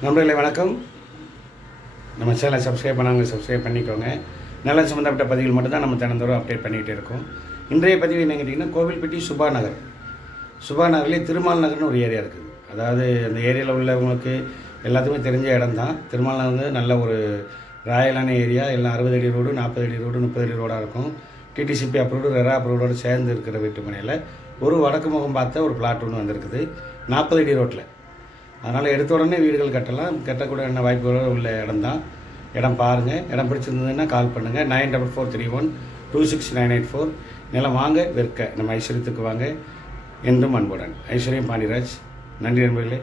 நண்பர்களே வணக்கம். நம்ம சேனலை சப்ஸ்கிரைப் பண்ணாங்க, சப்ஸ்கிரைப் பண்ணிக்கோங்க. நல்ல சம்மந்தப்பட்ட பதிவுகள் மட்டும்தான் நம்ம தினந்தோறும் அப்டேட் பண்ணிகிட்டே இருக்கோம். இன்றைய பதிவு என்ன கேட்டிங்கன்னா, கோவில்பட்டி சுபா நகர். சுபா நகர்லேயே திருமால் நகர்னு ஒரு ஏரியா இருக்குது. அதாவது அந்த ஏரியாவில் உள்ளவங்களுக்கு எல்லாத்துக்குமே தெரிஞ்ச இடம் தான். திருமால் நகர் வந்து நல்ல ஒரு ராயலான ஏரியா. எல்லாம் 60 அடி ரோடு, 40 அடி ரோடு, 30 அடி ரோடாக இருக்கும். டிடிசிபி அப்ரூவ்டு, ரெரா அப்ரூவ்டோடு சேர்ந்து இருக்கிற வீட்டு மனையில் ஒரு வடக்கு முகம் பார்த்த ஒரு பிளாட் ஒன்று வந்திருக்குது 40 அடி ரோட்டில். அதனால் எடுத்த உடனே வீடுகள் கட்டலாம். கட்டக்கூட என்ன வாய்ப்புகளோடு உள்ள இடம் தான். இடம் பாருங்கள். இடம் பிடிச்சிருந்ததுன்னா கால் பண்ணுங்கள். 9443126984. நிலம் வாங்க விற்க நம்ம ஐஸ்வர்யத்துக்கு வாங்க. என்றும் அன்புடன் ஐஸ்வர்யம் பாண்டியராஜ். நன்றி நண்பர்களே.